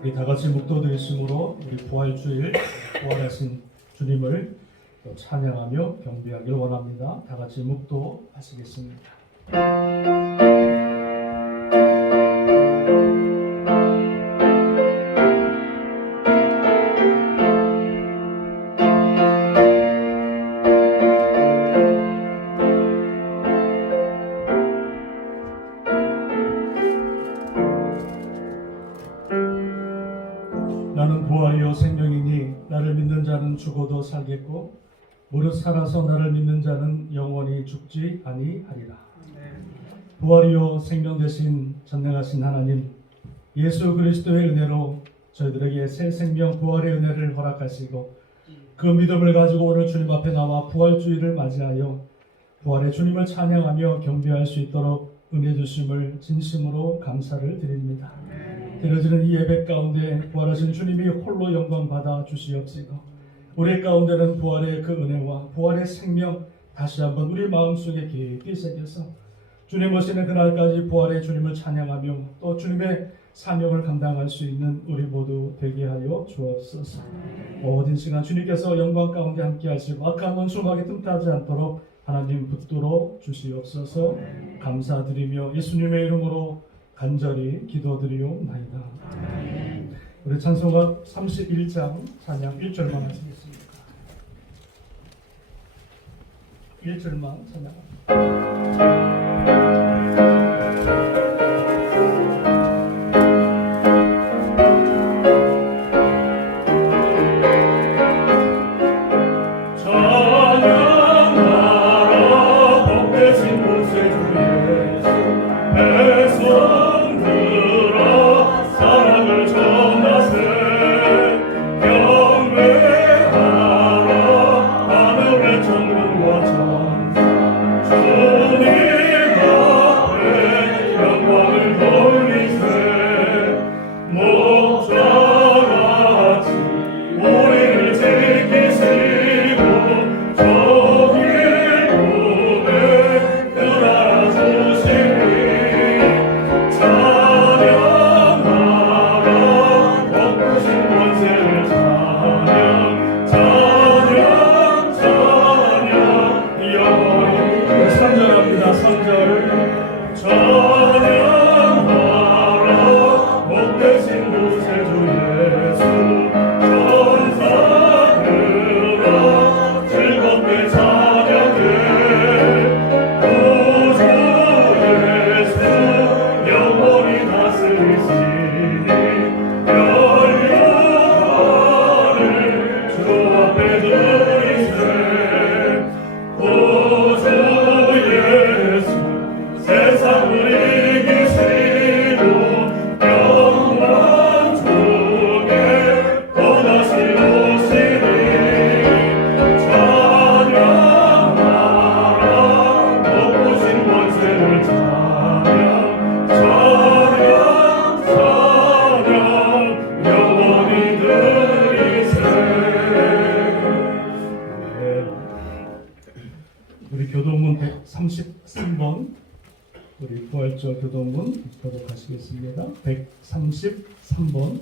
우리 다 같이 묵도되었으므로 우리 부활주일 부활하신 주님을 또 찬양하며 경배하기를 원합니다. 다 같이 묵도하시겠습니다. 나는 부활이요 생명이니 나를 믿는 자는 죽어도 살겠고 무릇 살아서 나를 믿는 자는 영원히 죽지 아니하리라. 부활이요 생명 되신 전능하신 하나님, 예수 그리스도의 은혜로 저희들에게 새 생명 부활의 은혜를 허락하시고 그 믿음을 가지고 오늘 주님 앞에 나와 부활주의를 맞이하여 부활의 주님을 찬양하며 경배할 수 있도록 은혜 주심을 진심으로 감사를 드립니다. 드려지는 이 예배 가운데 부활하신 주님이 홀로 영광 받아 주시옵시고 우리 가운데는 부활의 그 은혜와 부활의 생명 다시 한번 우리 마음속에 깊이 새겨서 주님 오시는 그날까지 부활의 주님을 찬양하며 또 주님의 사명을 감당할 수 있는 우리 모두 되게 하여 주옵소서. 모든 시간 주님께서 영광 가운데 함께 하시고 악한 원수막에 틈타지 않도록 하나님 붙들어 주시옵소서. 감사드리며 예수님의 이름으로 간절히 기도드리옵나이다. 우리 찬송가 31장 찬양 1절만 하시겠습니다. 1절만 찬양합니다. 우리 교동문 133번 우리 부활절 교동문 교독하시겠습니다. 133번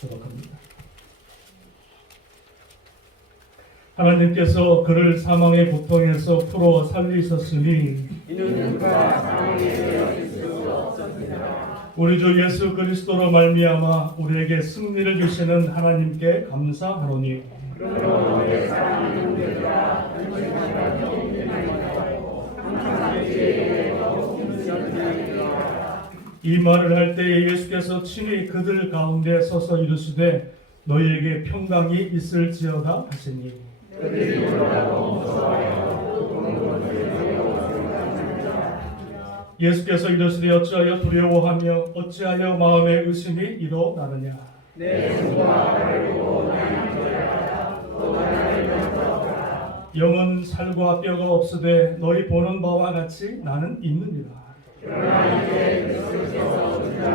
교독합니다. 하나님께서 그를 사망의 고통에서 풀어 살리셨으니 이는 그가 사망에 되어 있을 수 없었습니다. 우리 주 예수 그리스도로 말미암아 우리에게 승리를 주시는 하나님께 감사하노니 그러므로 내 사랑하는 형제들아 이 말을 할 때에 예수께서 친히 그들 가운데 서서 이르시되 너희에게 평강이 있을지어다 하시니 예수께서 이르시되 어찌하여 두려워하며 어찌하여 마음에 의심이 일어나느냐. 내 손과 발고 나는 너희라 또 나를 면하라. 영은 살과 뼈가 없으되 너희 보는 바와 같이 나는 있느니라. 그러나 이제 그리스도께서 죽으시고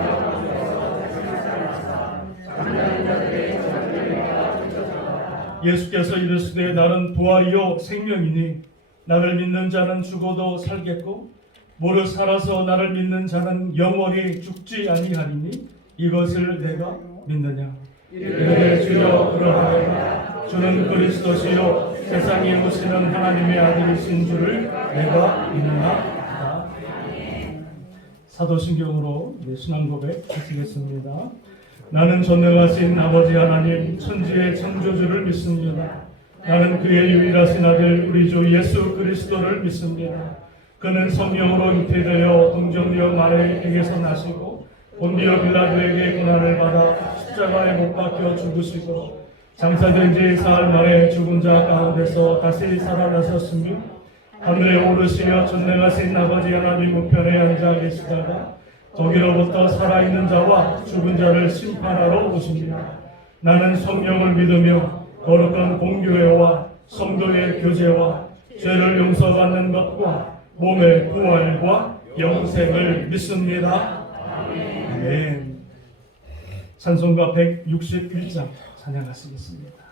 잠자는 자들의 잠들과 쫓아가라. 예수께서 이르시되 나는 부활이요 생명이니 나를 믿는 자는 죽어도 살겠고 무릇 살아서 나를 믿는 자는 영원히 죽지 아니하리니 이것을 내가 믿느냐? 이르되 주여 그러하나이다. 주는 그리스도시요 세상에 오시는 하나님의 아들이신 줄을 내가 믿느냐? 사도신경으로 신앙 고백 하시겠습니다. 나는 전능하신 아버지 하나님 천지의 창조주를 믿습니다. 나는 그의 유일하신 아들 우리 주 예수 그리스도를 믿습니다. 그는 성령으로 잉태되어 동정녀 마리아에게서 나시고 본디오 빌라도에게 고난을 받아 십자가에 못 박혀 죽으시고 장사된 지 사흘 만에 죽은 자 가운데서 다시 살아나셨으며 하늘에 오르시며 전능하신 아버지 하나님 우편에 앉아 계시다가 거기로부터 살아있는 자와 죽은 자를 심판하러 오십니다. 나는 성령을 믿으며 거룩한 공교회와 성도의 교제와 죄를 용서받는 것과 몸의 부활과 영생을 믿습니다. 아멘. 찬송가 161장 찬양하시겠습니다.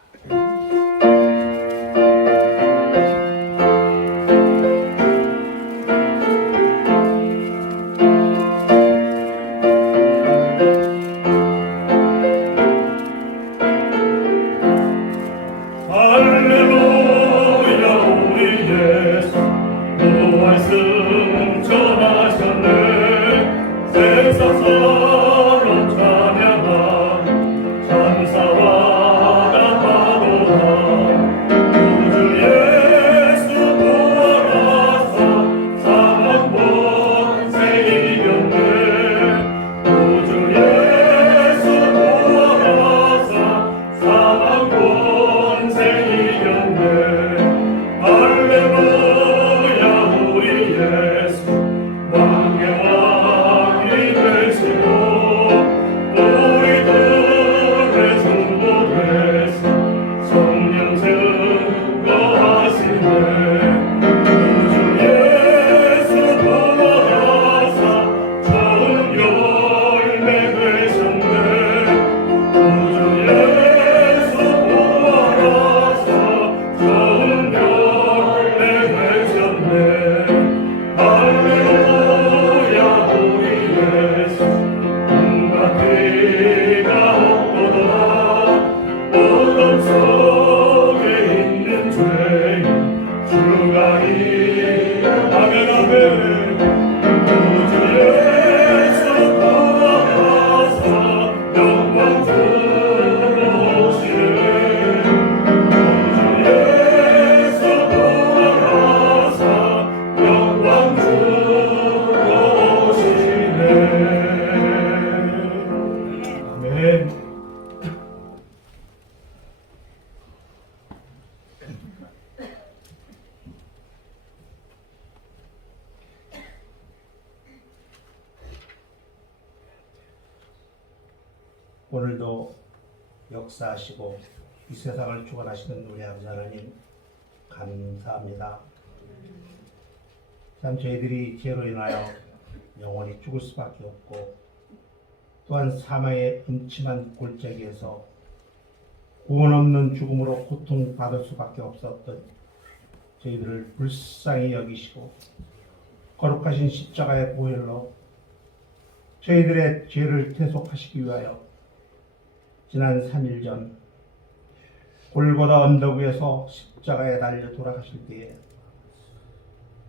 오늘도 역사하시고 이 세상을 주관하시는 우리 아버지 하나님 감사합니다. 참 저희들이 죄로 인하여 영원히 죽을 수밖에 없고 또한 사망의 음침한 골짜기에서 구원 없는 죽음으로 고통받을 수밖에 없었던 저희들을 불쌍히 여기시고 거룩하신 십자가의 보혈로 저희들의 죄를 대속하시기 위하여 지난 3일 전 골고다 언덕 위에서 십자가에 달려 돌아가실 때에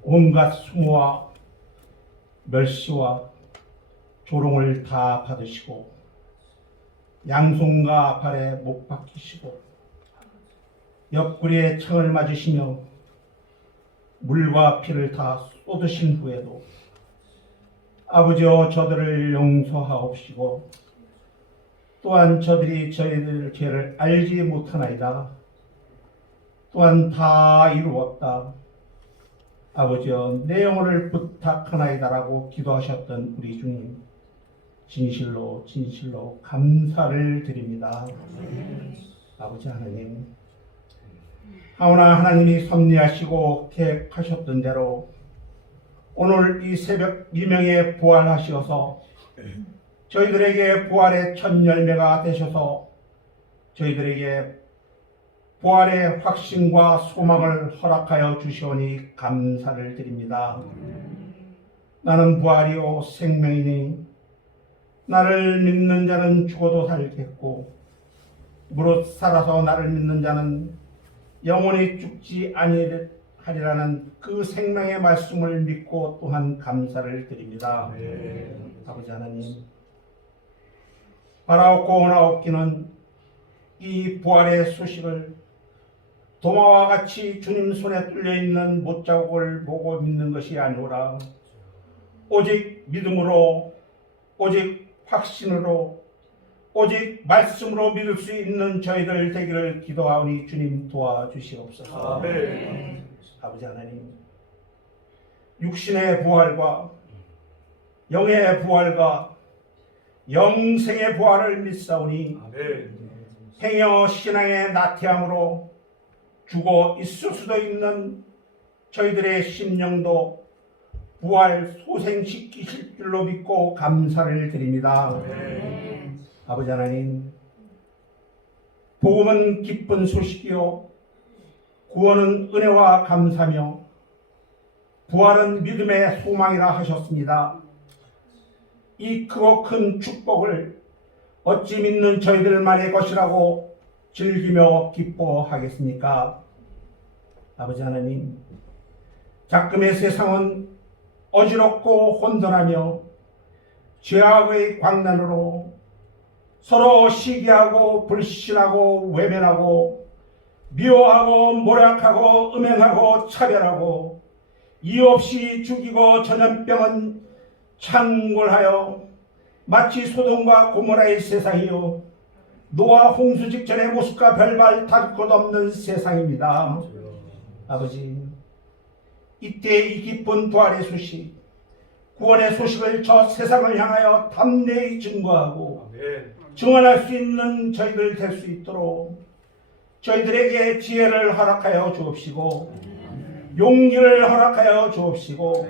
온갖 수모와 멸시와 조롱을 다 받으시고 양손과 발에 못 박히시고 옆구리에 창을 맞으시며 물과 피를 다 쏟으신 후에도 아버지여 저들을 용서하옵시고 또한 저들이 저희들 죄를 알지 못하나이다. 또한 다 이루었다. 아버지여 내 영혼을 부탁하나이다라고 기도하셨던 우리 주님 진실로 진실로 감사를 드립니다. 아버지 하나님 하오나 하나님이 섭리하시고 계획하셨던 대로 오늘 이 새벽 미명에 부활하시어서 저희들에게 부활의 첫 열매가 되셔서 저희들에게 부활의 확신과 소망을 허락하여 주시오니 감사를 드립니다. 나는 부활이요 생명이니 나를 믿는 자는 죽어도 살겠고 무릇 살아서 나를 믿는 자는 영원히 죽지 아니하리라는 그 생명의 말씀을 믿고 또한 감사를 드립니다. 아버지 하나님, 바라옵고 나옵기는 이 부활의 소식을 도마와 같이 주님 손에 뚫려있는 못자국을 보고 믿는 것이 아니오라. 오직 믿음으로, 오직 확신으로, 오직 말씀으로 믿을 수 있는 저희들 되기를 기도하오니 주님 도와주시옵소서. 아버지 하나님, 육신의 부활과 영의 부활과 영생의 부활을 믿사오니 행여 신앙의 나태함으로 죽어 있을 수도 있는 저희들의 심령도 부활 소생시키실 줄로 믿고 감사를 드립니다. 아버지 하나님, 복음은 기쁜 소식이요 구원은 은혜와 감사며 부활은 믿음의 소망이라 하셨습니다. 이 크고 큰 축복을 어찌 믿는 저희들만의 것이라고 즐기며 기뻐하겠습니까? 아버지 하나님, 작금의 세상은 어지럽고 혼돈하며 죄악의 광란으로 서로 시기하고 불신하고 외면하고 미워하고 모략하고 음행하고 차별하고 이유 없이 죽이고 전염병은 창궐하여 마치 소돔과 고모라의 세상이요 노아 홍수 직전의 모습과 별발 다를 것 없는 세상입니다. 아버지, 이때 이 기쁜 부활의 소식, 구원의 소식을 저 세상을 향하여 담대히 증거하고 증언할 수 있는 저희들 될 수 있도록 저희들에게 지혜를 허락하여 주옵시고 용기를 허락하여 주옵시고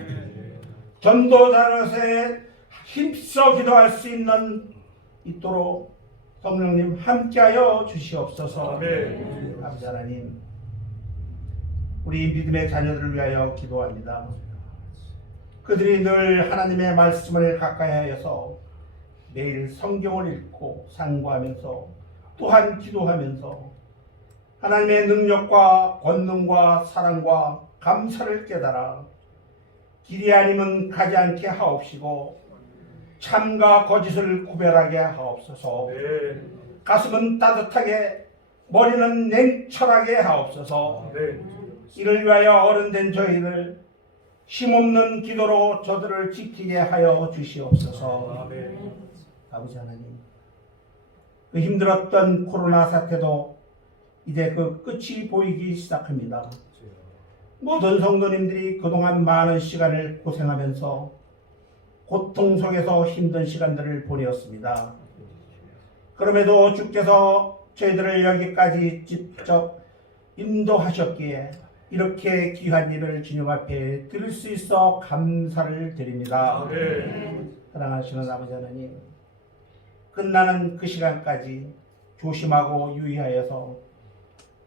전도자로서의 힘써 기도할 수 있는 있도록 성령님 함께하여 주시옵소서. 아버지 하나님, 우리 믿음의 자녀들을 위하여 기도합니다. 그들이 늘 하나님의 말씀을 가까이 하여서 매일 성경을 읽고 상고하면서 또한 기도하면서 하나님의 능력과 권능과 사랑과 감사를 깨달아 길이 아니면 가지 않게 하옵시고 참과 거짓을 구별하게 하옵소서. 가슴은 따뜻하게 머리는 냉철하게 하옵소서. 이를 위하여 어른된 저희들 힘없는 기도로 저들을 지키게 하여 주시옵소서. 아버지 하나님, 그 힘들었던 코로나 사태도 이제 그 끝이 보이기 시작합니다. 모든 성도님들이 그동안 많은 시간을 고생하면서 고통 속에서 힘든 시간들을 보내었습니다. 그럼에도 주께서 저희들을 여기까지 직접 인도하셨기에 이렇게 귀한 예배를 주님 앞에 드릴 수 있어 감사를 드립니다. 사랑하시는 아버지 하나님, 끝나는 그 시간까지 조심하고 유의하여서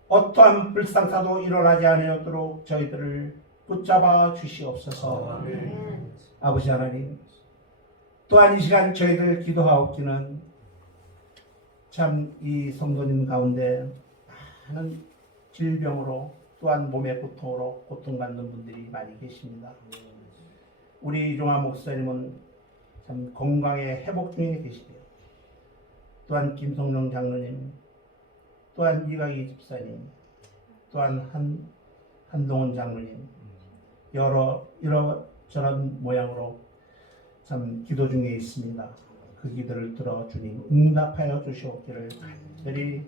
어떠한 불상사도 일어나지 않도록 저희들을 붙잡아 주시옵소서. 아버지 하나님, 또한 이 시간 저희들 기도하옵기는 참 이 성도님 가운데 많은 질병으로 또한 몸의 고통으로 고통받는 분들이 많이 계십니다. 우리 이종화 목사님은 참 건강의 회복 중에 계시고요. 또한 김성령 장로님, 또한 이강희 집사님, 또한 한동훈 장로님, 이러저런 모양으로 참 기도 중에 있습니다. 그 기도를 들어 주님 응답하여 주시옵기를 간절히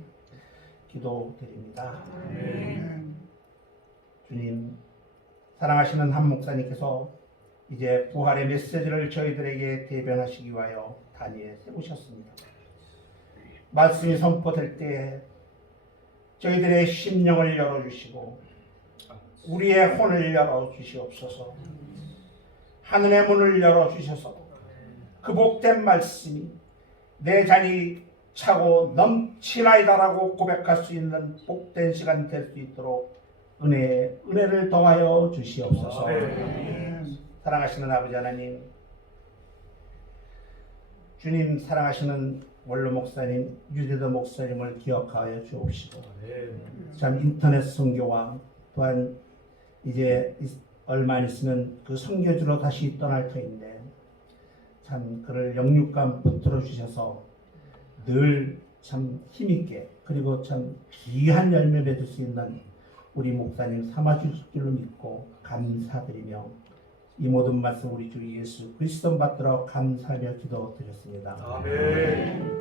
기도드립니다. 주님, 사랑하시는 한 목사님께서 이제 부활의 메시지를 저희들에게 대변하시기 위하여 단위에 세우셨습니다. 말씀이 선포될 때 저희들의 심령을 열어주시고 우리의 혼을 열어주시옵소서. 하늘의 문을 열어주셔서 그 복된 말씀이 내 잔이 차고 넘치나이다라고 고백할 수 있는 복된 시간 될 수 있도록 은혜를 더하여 주시옵소서. 사랑하시는 아버지 하나님, 주님 사랑하시는 원로 목사님 유재도 목사님을 기억하여 주옵시고 참 인터넷 선교와 또한 이제 얼마 안 있으면 그 선교지로 다시 떠날 터인데 참 그를 영육감 붙들어 주셔서 늘 참 힘있게 그리고 참 귀한 열매 맺을 수 있는 우리 목사님 삼아 주실 줄로 믿고 감사드리며 이 모든 말씀 우리 주 예수 그리스도 받들어 감사하며 기도드렸습니다. 아멘.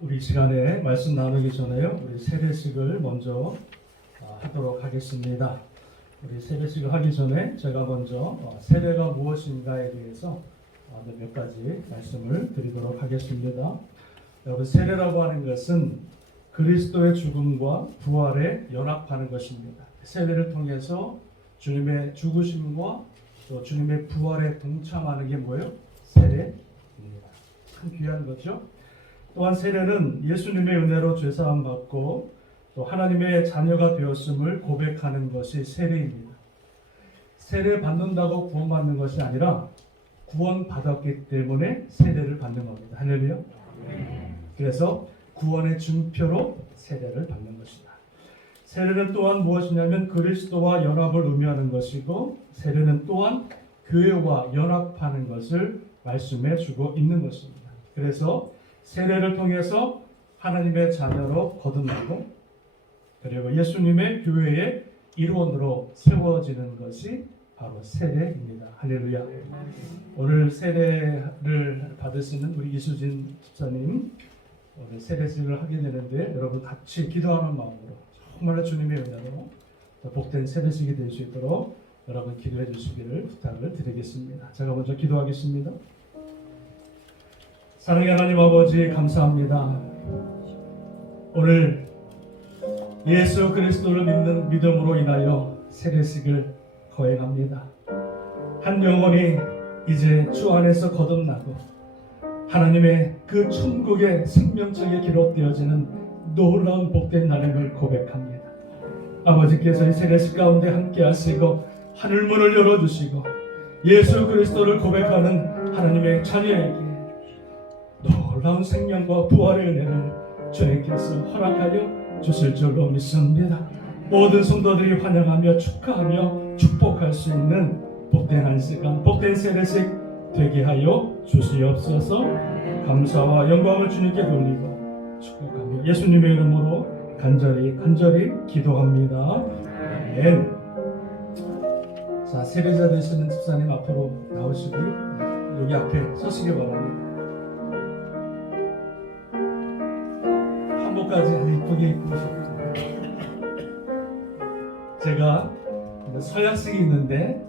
우리 시간에 말씀 나누기 전에요. 우리 세례식을 먼저 하도록 하겠습니다. 우리 세례식을 하기 전에 제가 먼저 세례가 무엇인가에 대해서 몇 가지 말씀을 드리도록 하겠습니다. 여러분, 세례라고 하는 것은 그리스도의 죽음과 부활에 연합하는 것입니다. 세례를 통해서 주님의 죽으심과 또 주님의 부활에 동참하는 게 뭐예요? 세례입니다. 참 귀한 거죠. 또한 세례는 예수님의 은혜로 죄사함 받고 또 하나님의 자녀가 되었음을 고백하는 것이 세례입니다. 세례 받는다고 구원받는 것이 아니라 구원받았기 때문에 세례를 받는 겁니다. 할렐루야. 그래서 구원의 증표로 세례를 받는 것이다. 세례는 또한 무엇이냐면 그리스도와 연합을 의미하는 것이고 세례는 또한 교회와 연합하는 것을 말씀해 주고 있는 것입니다. 그래서 세례를 통해서 하나님의 자녀로 거듭나고 그리고 예수님의 교회의 일원으로 세워지는 것이 바로 세례입니다. 할렐루야. 오늘 세례를 받으시는 우리 이수진 집사님 오늘 세례식을 하게 되는데 여러분 같이 기도하는 마음으로 정말로 주님의 은혜로 복된 세례식이 될 수 있도록 여러분 기도해 주시기를 부탁을 드리겠습니다. 제가 먼저 기도하겠습니다. 사랑의 하나님 아버지 감사합니다. 오늘 예수 그리스도를 믿는 믿음으로 인하여 세례식을 거행합니다. 한 영혼이 이제 주 안에서 거듭나고 하나님의 그 천국의 생명책에 기록되어지는 놀라운 복된 날임을 고백합니다. 아버지께서 이 세례식 가운데 함께 하시고 하늘문을 열어주시고 예수 그리스도를 고백하는 하나님의 자녀에게 놀라운 생명과 부활의 은혜를 주님께서 허락하여 주실 줄로 믿습니다. 모든 성도들이 환영하며 축하하며 축복할 수 있는 복된 한 시간, 복된 세례식 되게 하여 주시옵소서. 감사와 영광을 주님께 돌리고 축복하며 예수님의 이름으로 간절히 기도합니다. 아멘. 자, 세례자 되시는 집사님 앞으로 나오시고요. 여기 앞에 서시기 바랍니다. 한복까지 예쁘게 입고 오셨습니다. 제가 서약식이 있는데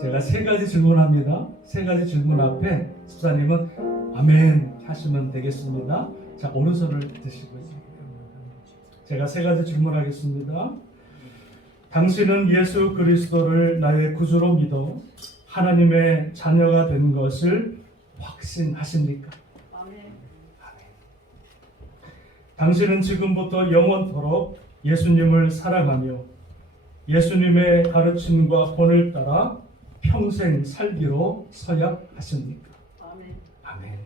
제가 세 가지 질문합니다. 세 가지 질문 앞에 집사님은 아멘 하시면 되겠습니다. 자, 오른손을 드시고요. 제가 세 가지 질문하겠습니다. 당신은 예수 그리스도를 나의 구주로 믿어 하나님의 자녀가 된 것을 확신하십니까? 아멘. 당신은 지금부터 영원토록 예수님을 사랑하며 예수님의 가르침과 본을 따라 평생 살기로 서약하십니까? 아멘. 아멘.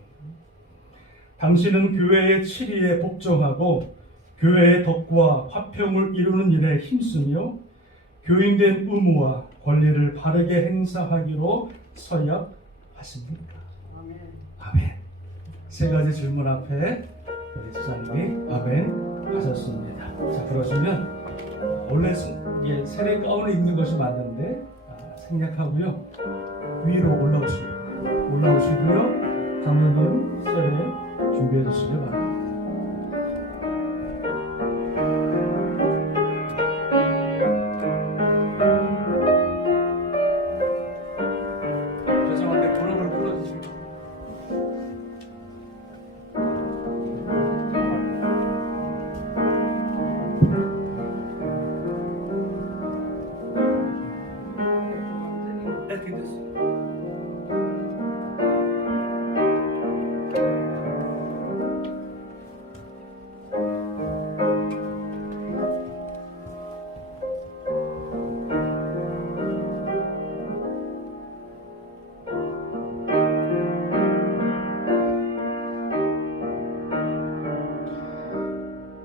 당신은 교회의 치리에 복종하고 교회의 덕과 화평을 이루는 일에 힘쓰며 교인된 의무와 권리를 바르게 행사하기로 서약하십니까? 아멘. 아멘. 세 가지 질문 앞에 우리 집사님이 아멘 하셨습니다. 자, 그러시면 원래 세례 가운을 입는 것이 맞는데 생략하고요. 위로 올라오시고요. 장로님 세례 준비해 주시기 바랍니다. 죄송한데 무릎을 꿇어주시고 됐어.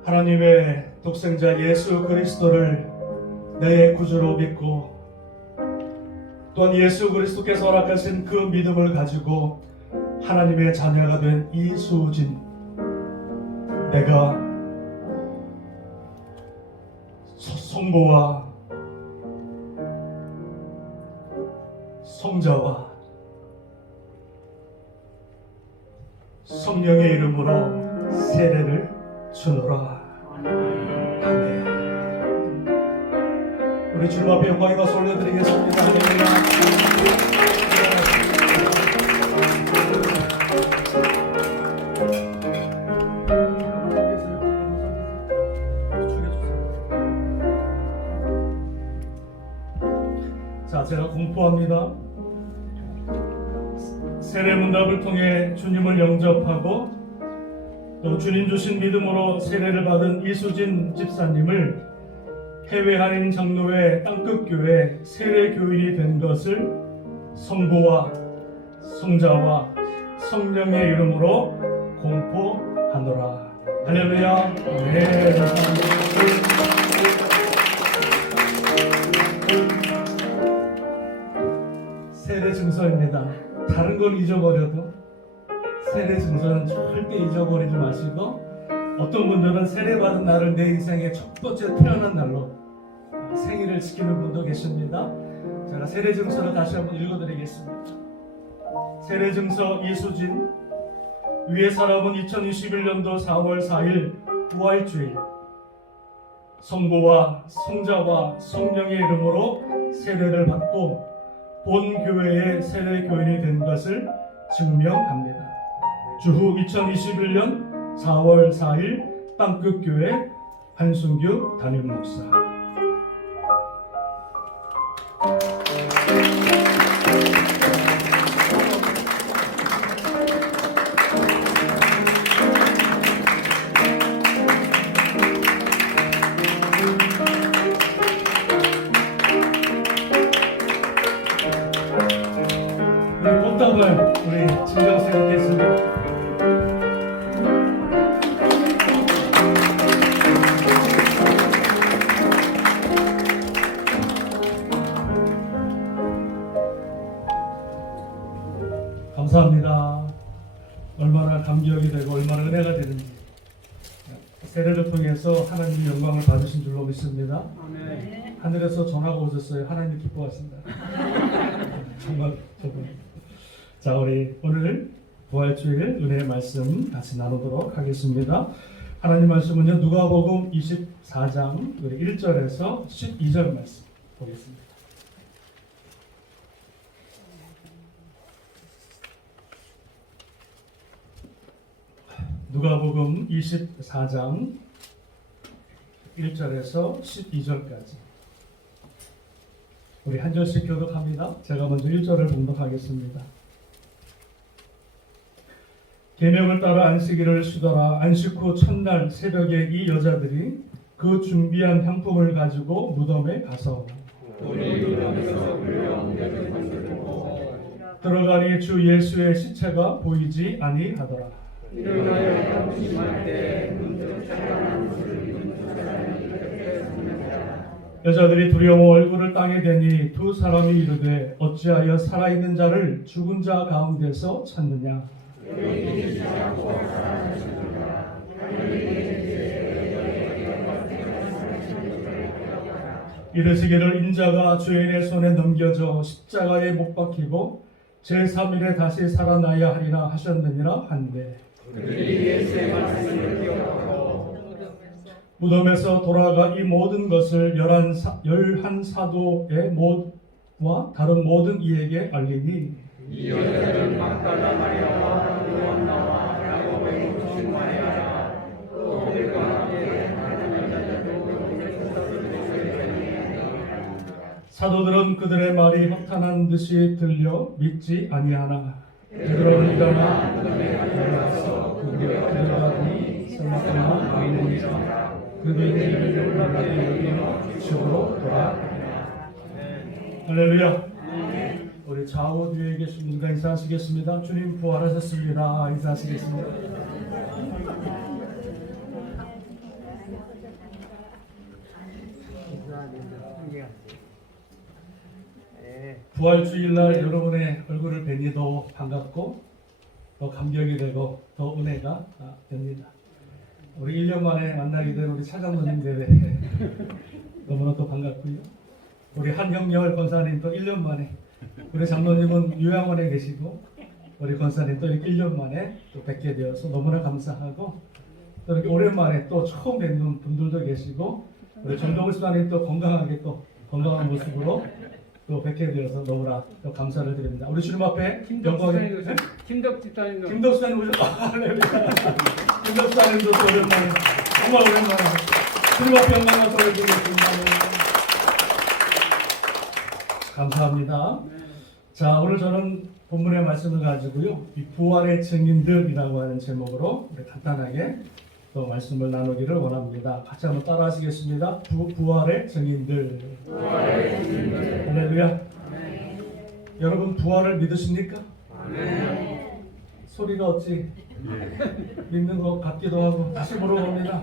하나님의 독생자 예수 그리스도를 내 구주로 믿고 또한 예수 그리스도께서 허락하신 그 믿음을 가지고 하나님의 자녀가 된 이수진, 내가 성부와 성자와 성령의 이름으로 세례를 주노라. 아멘. 우리 주님 앞에 영광의 박수 올려드리겠습니다. 할렐루야. 자, 제가 공포합니다. 세례문답을 통해 주님을 영접하고 또 주님 주신 믿음으로 세례를 받은 이수진 집사님을 해외 한인 장로회 땅끝교회 세례교인이 된 것을 성부와 성자와 성령의 이름으로 공포하노라. 할렐루야. 네, 세례 증서입니다. 다른 건 잊어버려도 세례 증서는 절대 잊어버리지 마시고, 어떤 분들은 세례받은 날을 내 인생의 첫 번째 태어난 날로 생일을 지키는 분도 계십니다. 제가 세례 증서를 다시 한번 읽어드리겠습니다. 세례 증서 이수진, 위의 사람은 2021년도 4월 4일 부활주일 성부와 성자와 성령의 이름으로 세례를 받고 본 교회의 세례 교인이 된 것을 증명합니다. 주후 2021년 4월 4일 땅끝교회 한순규 담임 목사. 꽃다발 우리 진정쌤 겠습니다. 감사합니다. 얼마나 감격이 되고 얼마나 은혜가 되는지 세례를 통해서 하나님의 영광을 받으신 줄로 믿습니다. 아멘. 하늘에서 전화가 오셨어요. 하나님 기뻐하신다. 정말 저분. 자, 우리 오늘 부활주일 은혜의 말씀 같이 나누도록 하겠습니다. 하나님 말씀은요, 누가복음 24장 우리 1절에서 12절 말씀 보겠습니다. 누가복음 24장 1절에서 12절까지 우리 한 절씩 교독합니다. 제가 먼저 1절을 봉독하겠습니다. 계명을 따라 안식일을 쉬더라. 안식 후 첫날 새벽에 이 여자들이 그 준비한 향품을 가지고 무덤에 가서 들어가니 주 예수의 시체가 보이지 아니하더라. 여자들이 두려워 얼굴을 땅에 대니 두 사람이 이르되 어찌하여 살아있는 자를 죽은 자 가운데서 찾느냐. 이르시기를 인자가 죄인의 손에 넘겨져 십자가에 못 박히고 제3일에 다시 살아나야 하리라 하셨느니라 한데 무덤에서 돌아가 이 모든 것을 11사도의 모와 다른 모든 이에게 알리니 이 여자들은 막달라 마리아와 요한나와 야고보의 모친 마리아라 또 그들과 함께 사도들은 그들의 말이 허탄한 듯이 들려 믿지 아니하나 베드로는 일어나 들어가서 그들과 보니 설마가 보이느니라. 그들이 이를 올라가게 여기며 집으로 돌아가니라. 할렐루야. 우리 좌우 뒤에 계신 분과 인사하시겠습니다. 주님 부활하셨습니다. 인사하시겠습니다. 부활주일날 여러분의 얼굴을 뵈니 더 반갑고 더 감격이 되고 더 은혜가 됩니다. 우리 1년 만에 만나게 된 우리 차장로님 대회 너무나 또 반갑고요. 우리 한형열 권사님 또 1년 만에, 우리 장로님은 요양원에 계시고 우리 권사님 또 이렇게 1년 만에 또 뵙게 되어서 너무나 감사하고, 또 이렇게 오랜만에 또 처음 뵙는 분들도 계시고 우리 정동훈 수사님 또 건강하게 또 건강한 모습으로 또 뵙게 되어서 너무나 또 감사를 드립니다. 우리 주님 앞에 영광의 김덕 집사님도 김덕 수사님 오셨다. 할렐루야. 김덕 수사님도 또 오랜만에, 정말 오랜만에 주님 앞에 영광을 돌려드리겠습니다. 감사합니다. 자, 오늘 저는 본문의 말씀을 가지고요, 이 부활의 증인들이라고 하는 제목으로 간단하게 또 말씀을 나누기를 원합니다. 같이 한번 따라하시겠습니다. 부활의 증인들. 부활의 증인들. 할렐루야. 여러분 부활을 믿으십니까? 소리가 어찌 믿는 것 같기도 하고 다시 물어봅니다.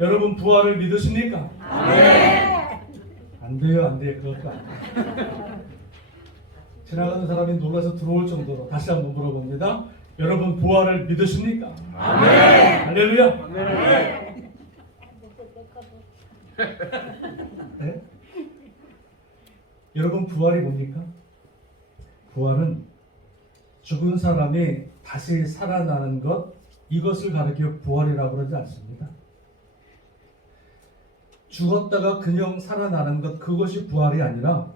여러분 부활을 믿으십니까? 안 돼요, 안 돼요. 그것도 안 돼요. 지나가는 사람이 놀라서 들어올 정도로 다시 한번 물어봅니다. 여러분 부활을 믿으십니까? 아멘. 할렐루야. 아멘. 네? 여러분 부활이 뭡니까? 부활은 죽은 사람이 다시 살아나는 것, 이것을 가리켜 부활이라고 그러지 않습니다. 죽었다가 그냥 살아나는 것, 그것이 부활이 아니라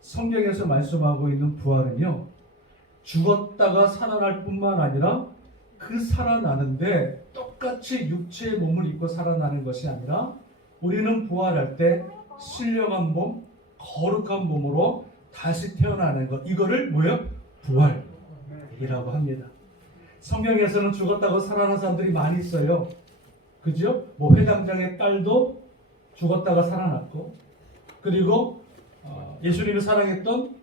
성경에서 말씀하고 있는 부활은요, 죽었다가 살아날 뿐만 아니라 그 살아나는데 똑같이 육체의 몸을 입고 살아나는 것이 아니라, 우리는 부활할 때 신령한 몸, 거룩한 몸으로 다시 태어나는 것, 이거를 뭐예요? 부활이라고 합니다. 성경에서는 죽었다고 살아난 사람들이 많이 있어요. 그죠? 뭐 회당장의 딸도 죽었다가 살아났고, 그리고 예수님을 사랑했던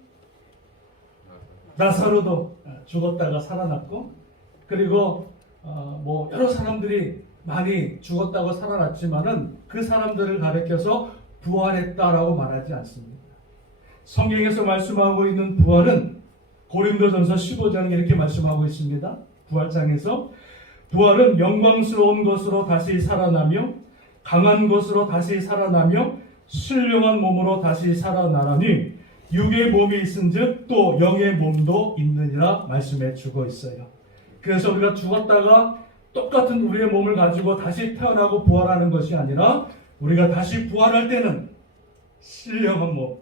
나사로도 죽었다가 살아났고, 그리고 뭐 여러 사람들이 많이 죽었다고 살아났지만은 그 사람들을 가리켜서 부활했다라고 말하지 않습니다. 성경에서 말씀하고 있는 부활은 고린도전서 15장에 이렇게 말씀하고 있습니다. 부활장에서 부활은 영광스러운 것으로 다시 살아나며 강한 것으로 다시 살아나며 신령한 몸으로 다시 살아나라니 육의 몸이 있은즉 또 영의 몸도 있느니라 말씀해 주고 있어요. 그래서 우리가 죽었다가 똑같은 우리의 몸을 가지고 다시 태어나고 부활하는 것이 아니라, 우리가 다시 부활할 때는 신령한 몸,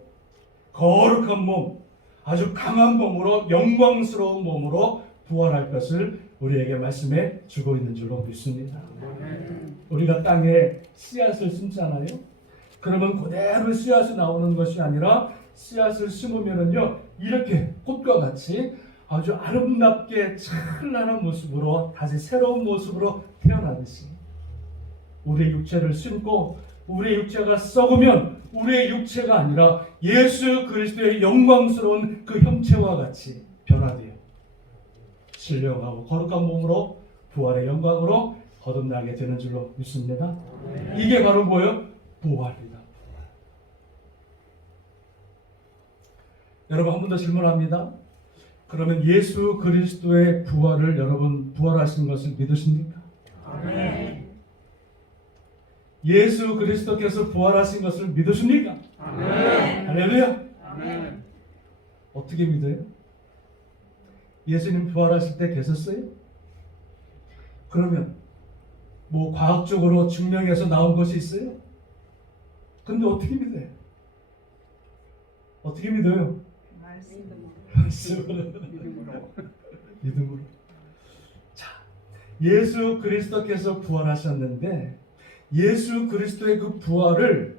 거룩한 몸, 아주 강한 몸으로, 영광스러운 몸으로 부활할 것을 우리에게 말씀해 주고 있는 줄로 믿습니다. 우리가 땅에 씨앗을 심잖아요. 그러면 그대로 씨앗이 나오는 것이 아니라, 씨앗을 심으면은요, 이렇게 꽃과 같이 아주 아름답게 찬란한 모습으로 다시 새로운 모습으로 태어나듯이, 우리의 육체를 심고 우리의 육체가 썩으면 우리의 육체가 아니라 예수 그리스도의 영광스러운 그 형체와 같이 변화되어 신령하고 거룩한 몸으로 부활의 영광으로 거듭나게 되는 줄로 믿습니다. 이게 바로 뭐예요? 부활이다. 여러분, 한 번 더 질문합니다. 그러면 예수 그리스도의 부활을, 여러분 부활하신 것을 믿으십니까? 아멘. 예수 그리스도께서 부활하신 것을 믿으십니까? 아멘. 할렐루야. 아멘. 어떻게 믿어요? 예수님 부활하실 때 계셨어요? 그러면 뭐 과학적으로 증명해서 나온 것이 있어요? 근데 어떻게 믿어요? 어떻게 믿어요? 말씀으로. 믿음으로. 자, 예수 그리스도께서 부활하셨는데, 예수 그리스도의 그 부활을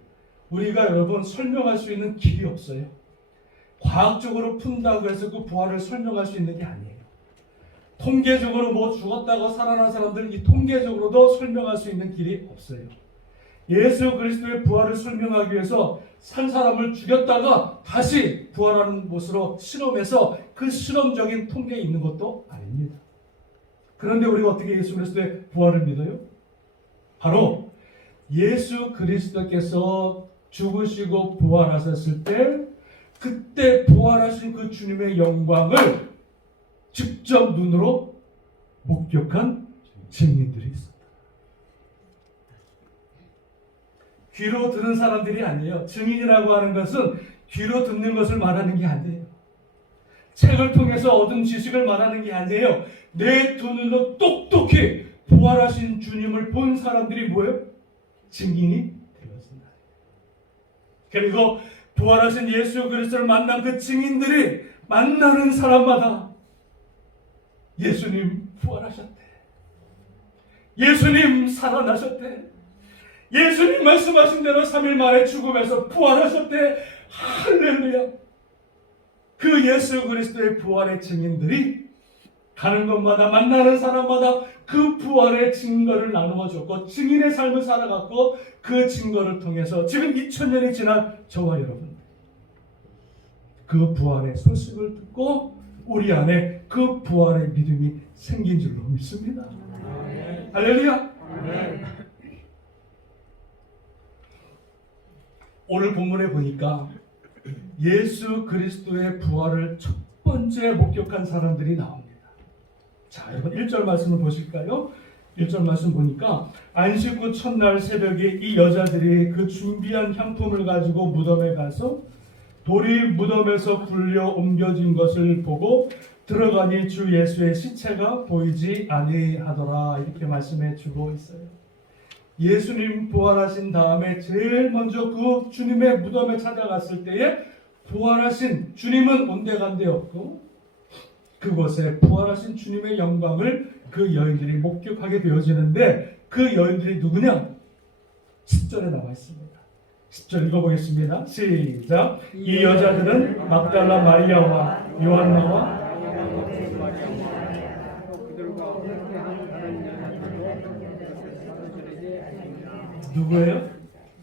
우리가 여러분 설명할 수 있는 길이 없어요. 과학적으로 푼다고 해서 그 부활을 설명할 수 있는 게 아니에요. 통계적으로 뭐 죽었다고 살아난 사람들 이 통계적으로도 설명할 수 있는 길이 없어요. 예수 그리스도의 부활을 설명하기 위해서 산 사람을 죽였다가 다시 부활하는 것으로 실험해서 그 실험적인 통계에 있는 것도 아닙니다. 그런데 우리가 어떻게 예수 그리스도의 부활을 믿어요? 바로 예수 그리스도께서 죽으시고 부활하셨을 때 그때 부활하신 그 주님의 영광을 직접 눈으로 목격한 증인들이 있습니다. 귀로 들은 사람들이 아니에요. 증인이라고 하는 것은 귀로 듣는 것을 말하는 게 아니에요. 책을 통해서 얻은 지식을 말하는 게 아니에요. 내 두 눈으로 똑똑히 부활하신 주님을 본 사람들이 뭐예요? 증인이 되었습니다. 그리고 부활하신 예수 그리스도를 만난 그 증인들이 만나는 사람마다 예수님 부활하셨대. 예수님 살아나셨대. 예수님 말씀하신 대로 3일 만에 죽음에서 부활하셨대. 할렐루야. 그 예수 그리스도의 부활의 증인들이 가는 곳마다 만나는 사람마다 그 부활의 증거를 나누어 줬고 증인의 삶을 살아갔고 그 증거를 통해서 지금 2000년이 지난 저와 여러분 그 부활의 소식을 듣고 우리 안에 그 부활의 믿음이 생긴 줄로 믿습니다. 할렐루야. 오늘 본문에 보니까 예수 그리스도의 부활을 첫 번째 목격한 사람들이 나옵니다. 자, 여러분 1절 말씀을 보실까요? 1절 말씀 보니까 안식 후 첫날 새벽에 이 여자들이 그 준비한 향품을 가지고 무덤에 가서 돌이 무덤에서 굴려 옮겨진 것을 보고 들어가니 주 예수의 시체가 보이지 아니하더라. 이렇게 말씀해 주고 있어요. 예수님 부활하신 다음에 제일 먼저 그 주님의 무덤에 찾아갔을 때에 부활하신 주님은 온데간데 없고 그곳에 부활하신 주님의 영광을 그 여인들이 목격하게 되어지는데 그 여인들이 누구냐? 10절에 나와 있습니다. 10절 읽어보겠습니다. 시작. 이 여자들은 막달라 마리아와 요한나와 누구예요?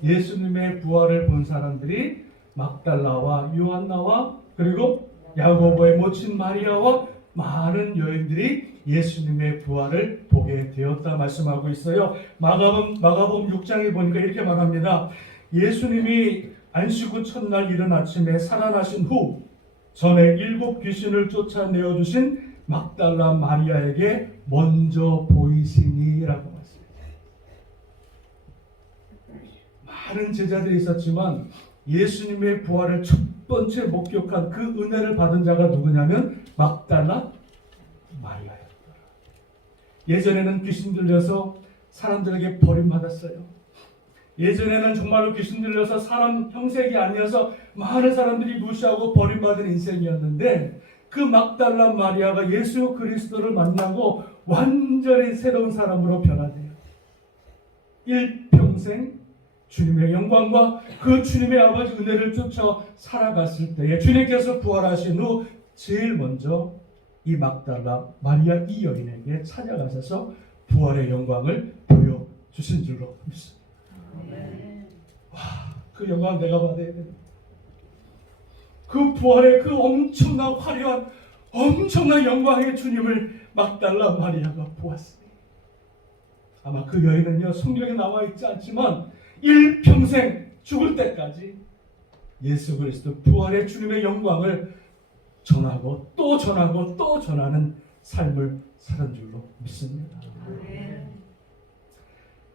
예수님의 부활을 본 사람들이 막달라와 요한나와 그리고 야고보의 모친 마리아와 많은 여인들이 예수님의 부활을 보게 되었다 말씀하고 있어요. 마가복음 6장에 보니까 이렇게 말합니다. 예수님이 안식 후 첫날 이른 아침에 살아나신 후 전에 7 귀신을 쫓아내어 주신 막달라 마리아에게 먼저 보이시니라고 말씀합니다. 많은 제자들이 있었지만 예수님의 부활을 첫 번째 목격한 그 은혜를 받은 자가 누구냐면 막달라 마리아였더라. 예전에는 귀신 들려서 사람들에게 버림받았어요. 예전에는 정말로 귀신 들려서 사람 형색이 아니어서 많은 사람들이 무시하고 버림받은 인생이었는데 그 막달라 마리아가 예수 그리스도를 만나고 완전히 새로운 사람으로 변화돼요. 일평생 주님의 영광과 그 주님의 아버지 은혜를 쫓아 살아갔을 때에 주님께서 부활하신 후 제일 먼저 이 막달라 마리아 이 여인에게 찾아가셔서 부활의 영광을 보여주신 줄로 믿습니다. 와, 그 영광 내가 받아야 됩니다. 그 부활의 그 엄청난 화려한 엄청난 영광의 주님을 막달라 마리아가 보았으니 아마 그 여인은요 성경에 나와 있지 않지만 일평생 죽을 때까지 예수 그리스도 부활의 주님의 영광을 전하고 또 전하고 또 전하는 삶을 살은 줄로 믿습니다.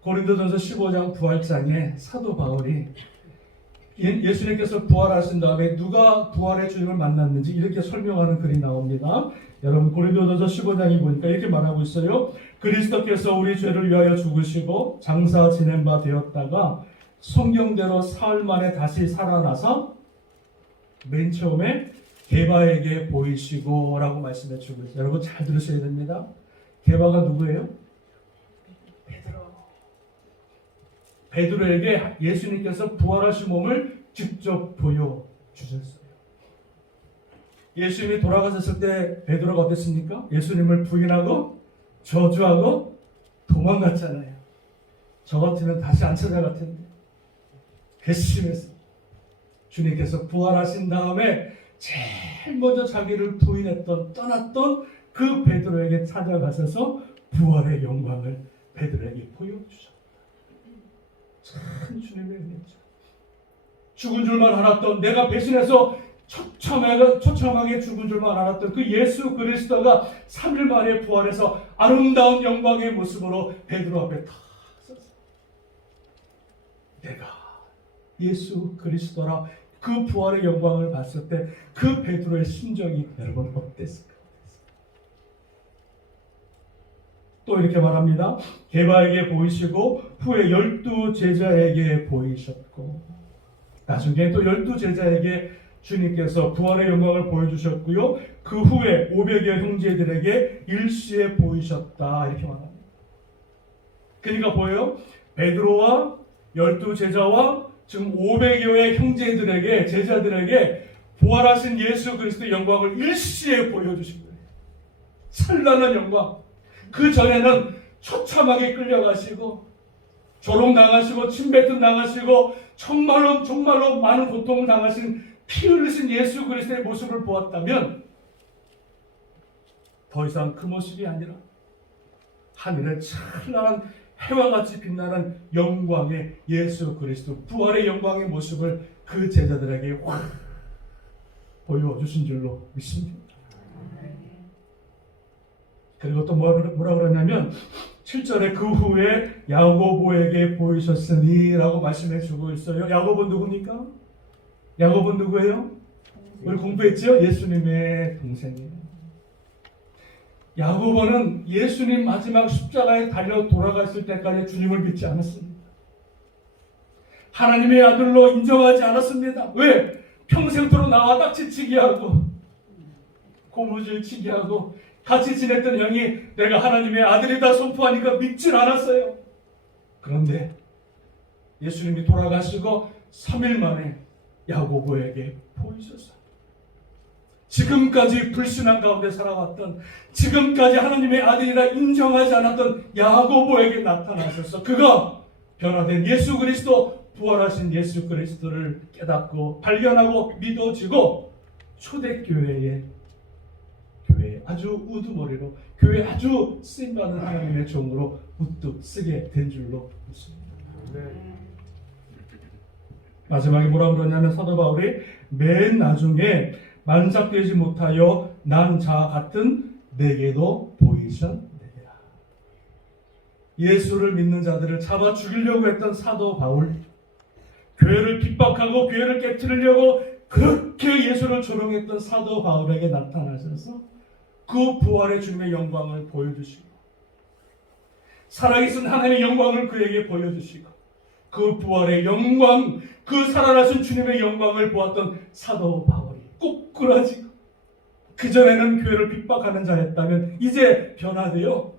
고린도전서 15장 부활장에 사도 바울이 예수님께서 부활하신 다음에 누가 부활의 주님을 만났는지 이렇게 설명하는 글이 나옵니다. 여러분 고린도전서 15장에 보니까 이렇게 말하고 있어요. 그리스도께서 우리 죄를 위하여 죽으시고 장사 지낸 바 되었다가 성경대로 사흘 만에 다시 살아나서 맨 처음에 게바에게 보이시고 라고 말씀해 주고 있어요. 여러분 잘 들으셔야 됩니다. 게바가 누구예요? 베드로에게 예수님께서 부활하신 몸을 직접 보여주셨어요. 예수님이 돌아가셨을 때 베드로가 어땠습니까? 예수님을 부인하고 저주하고 도망갔잖아요. 저 같으면 다시 안 찾아갈 텐데. 괘씸해서 주님께서 부활하신 다음에 제일 먼저 자기를 부인했던 떠났던 그 베드로에게 찾아가셔서 부활의 영광을 베드로에게 보여주셨다. 참 주님의 은혜죠. 죽은 줄만 알았던, 내가 배신해서 처참하게 죽은 줄만 알았던 그 예수 그리스도가 3일 만에 부활해서 아름다운 영광의 모습으로 베드로 앞에 탁 섰어요. 내가 예수 그리스도라. 그 부활의 영광을 봤을 때 그 베드로의 심정이 여러분 어땠을까? 또 이렇게 말합니다. 게바에게 보이시고 후에 12 제자에게 보이셨고, 나중에 또 12 제자에게 주님께서 부활의 영광을 보여주셨고요. 그 후에 500여 형제들에게 일시에 보이셨다. 이렇게 말합니다. 그러니까 보여요? 베드로와 12 제자와 지금 500여의 형제들에게, 제자들에게 부활하신 예수 그리스도의 영광을 일시에 보여주신 거예요. 찬란한 영광. 그 전에는 처참하게 끌려가시고 조롱당하시고 침뱉음 당하시고 정말로 많은 고통을 당하신 피 흘리신 예수 그리스도의 모습을 보았다면 더 이상 그 모습이 아니라 하늘의 찬란한 해와 같이 빛나는 영광의 예수 그리스도, 부활의 영광의 모습을 그 제자들에게 확 보여주신 줄로 믿습니다. 그리고 또 뭐라 그러냐면 7절에 그 후에 야고보에게 보이셨으니 라고 말씀해 주고 있어요. 야고보 누굽니까? 야고보 누구예요? 우리 공부했죠? 예수님의 동생이에요. 야고보는 예수님 마지막 십자가에 달려 돌아갔을 때까지 주님을 믿지 않았습니다. 하나님의 아들로 인정하지 않았습니다. 왜? 평생토록 나와 딱지치기 하고 고무줄치기 하고 같이 지냈던 형이 내가 하나님의 아들이다 선포하니까 믿질 않았어요. 그런데 예수님이 돌아가시고 3일 만에 야고보에게 보이셨어요. 지금까지 불신앙 가운데 살아왔던, 지금까지 하나님의 아들이라 인정하지 않았던 야고보에게 나타나셔서 그가 변화된 예수 그리스도, 부활하신 예수 그리스도를 깨닫고 발견하고 믿어지고 초대교회에 아주 우두머리로 교회 아주 쓰임받는 하나님의 종으로 우뚝 쓰게 된 줄로 믿습니다. 마지막에 뭐라고 그러냐면 사도 바울이 맨 나중에 만삭되지 못하여 난 자 같은 내게도 보이셨느니라. 예수를 믿는 자들을 잡아 죽이려고 했던 사도 바울, 교회를 핍박하고 교회를 깨트리려고 그렇게 예수를 조롱했던 사도 바울에게 나타나셔서 그 부활의 주님의 영광을 보여주시고 살아계신 하나님의 영광을 그에게 보여주시고 그 부활의 영광, 그 살아나신 주님의 영광을 보았던 사도 바울이 꼬꾸라지고 그전에는 교회를 핍박하는 자였다면 이제 변화되어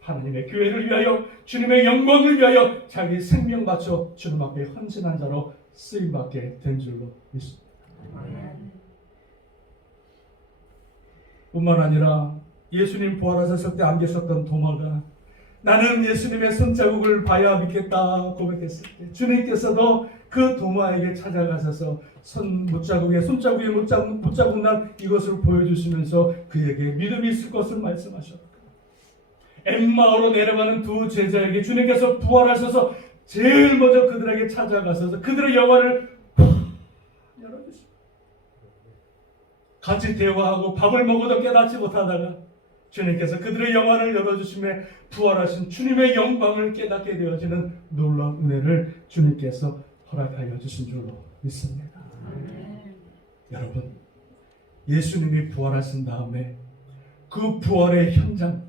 하나님의 교회를 위하여 주님의 영광을 위하여 자기 생명 바쳐 주님 앞에 헌신한 자로 쓰임받게 된 줄로 믿습니다. 뿐만 아니라 예수님 부활하셨을 때 안 계셨던 도마가 나는 예수님의 손자국을 봐야 믿겠다 고백했을 때 주님께서도 그 도마에게 찾아가셔서 손자국에 못자국 난 이것을 보여주시면서 그에게 믿음이 있을 것을 말씀하셨고, 엠마오로 내려가는 두 제자에게 주님께서 부활하셔서 제일 먼저 그들에게 찾아가셔서 그들의 영혼을 열어주십니다. 같이 대화하고 밥을 먹어도 깨닫지 못하다가 주님께서 그들의 영혼을 열어주심에 부활하신 주님의 영광을 깨닫게 되어지는 놀라운 은혜를 주님께서 허락하여 주신 줄로 믿습니다. 여러분, 예수님이 부활하신 다음에 그 부활의 현장,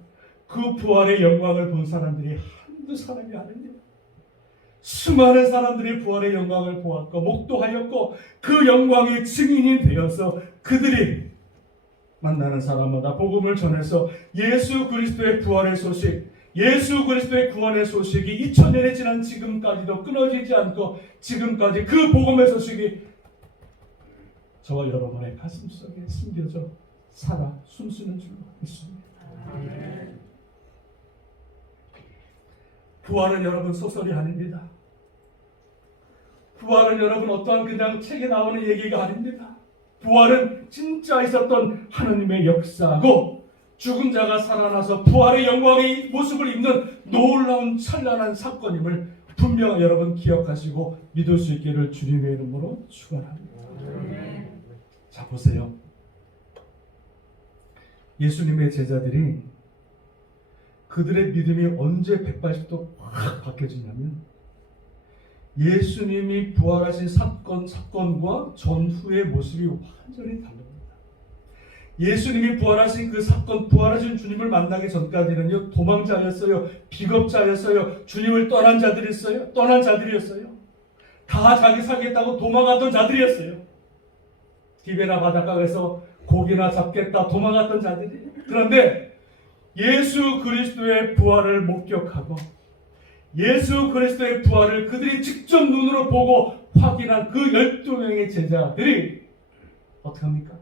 그 부활의 영광을 본 사람들이 한두 사람이 아닙니다. 수많은 사람들이 부활의 영광을 보았고 목도하였고 그 영광의 증인이 되어서 그들이 만나는 사람마다 복음을 전해서 예수 그리스도의 부활의 소식, 예수 그리스도의 구원의 소식이 2000년이 지난 지금까지도 끊어지지 않고 지금까지 그 복음의 소식이 저와 여러분의 가슴 속에 숨겨져 살아 숨쉬는 줄로 믿습니다. 부활은 여러분 소설이 아닙니다. 부활은 여러분 어떠한 그냥 책에 나오는 얘기가 아닙니다. 부활은 진짜 있었던 하나님의 역사고 죽은 자가 살아나서 부활의 영광의 모습을 입는 놀라운 찬란한 사건임을 분명 여러분 기억하시고 믿을 수 있기를 주님의 이름으로 축원합니다. 자, 보세요. 예수님의 제자들이 그들의 믿음이 언제 180도 확 바뀌어지냐면 예수님이 부활하신 사건과 전후의 모습이 완전히 다릅니다. 예수님이 부활하신 그 사건, 부활하신 주님을 만나기 전까지는요, 도망자였어요, 비겁자였어요, 주님을 떠난 자들이었어요. 다 자기 살겠다고 도망갔던 자들이었어요. 디베나 바닷가에서 고기나 잡겠다 도망갔던 자들이. 그런데 예수 그리스도의 부활을 목격하고 예수 그리스도의 부활을 그들이 직접 눈으로 보고 확인한 그 12명의 제자들이 어떻게 합니까?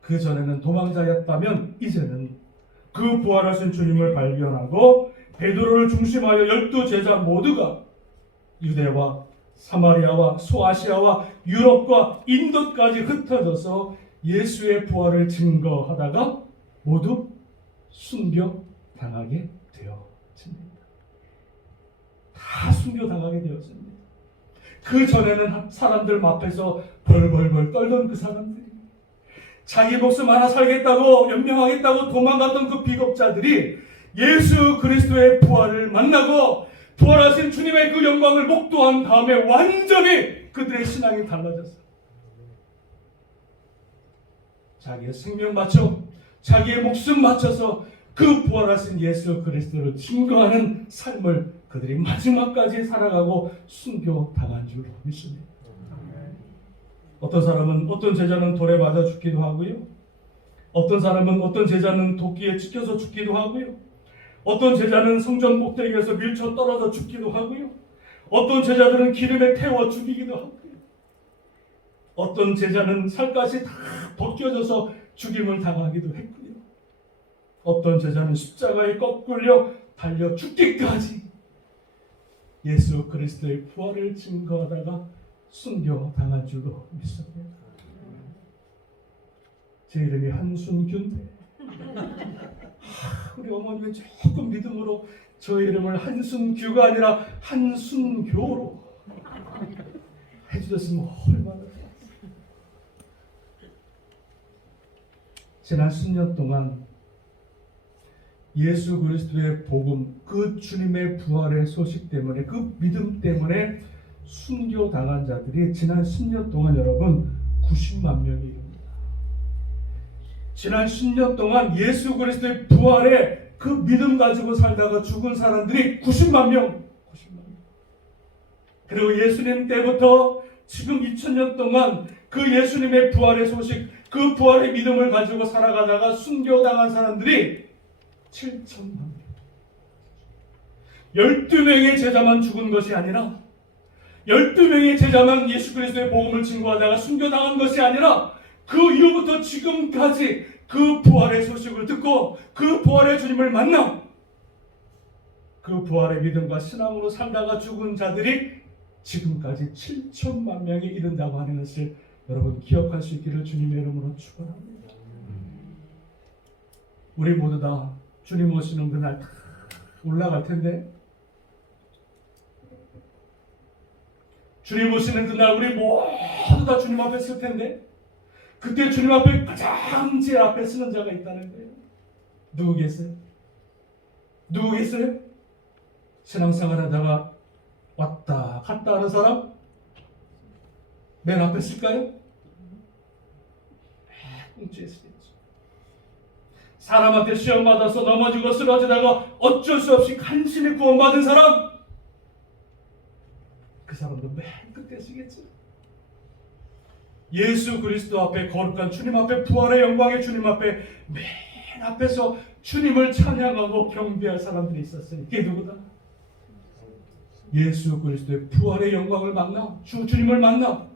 그 전에는 도망자였다면 이제는 그 부활하신 주님을 발견하고 베드로를 중심하여 12제자 모두가 유대와 사마리아와 소아시아와 유럽과 인도까지 흩어져서 예수의 부활을 증거하다가 모두 순교당하게 되어집니다. 다 순교당하게 되었습니다. 그 전에는 사람들 앞에서 벌벌벌 떨던 그 사람들이 자기 목숨 하나 살겠다고 연명하겠다고 도망갔던 그 비겁자들이 예수 그리스도의 부활을 만나고 부활하신 주님의 그 영광을 목도한 다음에 완전히 그들의 신앙이 달라졌어요. 자기의 생명 바쳐 자기의 목숨 바쳐서 그 부활하신 예수 그리스도를 증거하는 삶을 그들이 마지막까지 살아가고 순교당한 줄로 믿습니다. 어떤 사람은, 어떤 제자는 돌에 맞아 죽기도 하고요. 어떤 제자는 도끼에 찢겨서 죽기도 하고요. 어떤 제자는 성전 꼭대기에서 밀쳐 떨어져 죽기도 하고요. 어떤 제자들은 기름에 태워 죽이기도 하고요. 어떤 제자는 살갗이 다 벗겨져서 죽임을 당하기도 했고요. 어떤 제자는 십자가에 거꾸려 달려 죽기까지 예수 그리스도의 부활을 증거하다가 순교당한 줄로 믿습니다. 제 이름이 한순규인데 우리 어머님은 조금 믿음으로 저 이름을 한순규가 아니라 한순교로 해주셨으면 얼마나 좋았어요. 지난 10년 동안 예수 그리스도의 복음, 그 주님의 부활의 소식 때문에, 그 믿음 때문에 순교당한 자들이 지난 10년 동안 여러분 90만 명이 이릅니다. 지난 10년 동안 예수 그리스도의 부활에 그 믿음 가지고 살다가 죽은 사람들이 90만 명. 그리고 예수님 때부터 지금 2000년 동안 그 예수님의 부활의 소식, 그 부활의 믿음을 가지고 살아가다가 순교당한 사람들이 7천만 명. 12명의 제자만 죽은 것이 아니라 12명의 제자만 예수 그리스도의 복음을 증거하다가 순교당한 것이 아니라 그 이후부터 지금까지 그 부활의 소식을 듣고 그 부활의 주님을 만나 그 부활의 믿음과 신앙으로 살다가 죽은 자들이 지금까지 7천만 명에 이른다고 하는 것을 여러분 기억할 수 있기를 주님의 이름으로 축원합니다. 우리 모두 다 주님 오시는 그날 다 올라갈 텐데 주님 오시는 그날 우리 모두 다 주님 앞에 쓸 텐데 그때 주님 앞에 가장 제일 앞에 쓰는 자가 있다는 거예요. 누구 계세요? 누구 계세요? 신앙생활 하다가 왔다 갔다 하는 사람? 맨 앞에 쓸까요? 꽁치에 쓰겠죠. 사람한테 시험 받아서 넘어지고 쓰러지다가 어쩔 수 없이 간신히 구원받은 사람? 그 사람도 맨 끝에 쓰겠죠. 예수 그리스도 앞에 거룩한 주님 앞에 부활의 영광의 주님 앞에 맨 앞에서 주님을 찬양하고 경배할 사람들이 있었어요. 이게 누구다? 예수 그리스도의 부활의 영광을 만나 주님을 만나